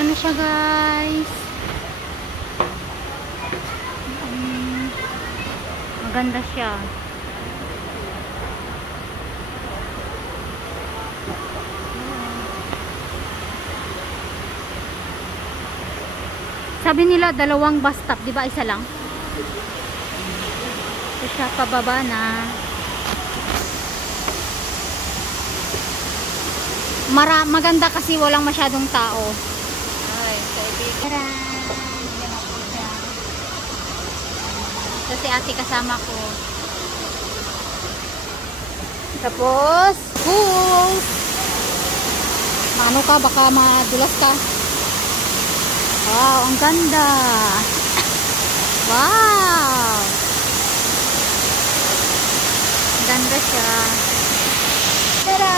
Ito na siya, guys. Maganda siya. Sabi nila dalawang bus stop, di ba? Isa lang. Ito siya, pababa na. Maganda kasi walang masyadong tao. Ay, kaibigan. Ito si ate kasama ko. Tapos, cool. Ano ka? Baka madulas ka. Wow, ang ganda. Wow. Ang ganda siya. Tada!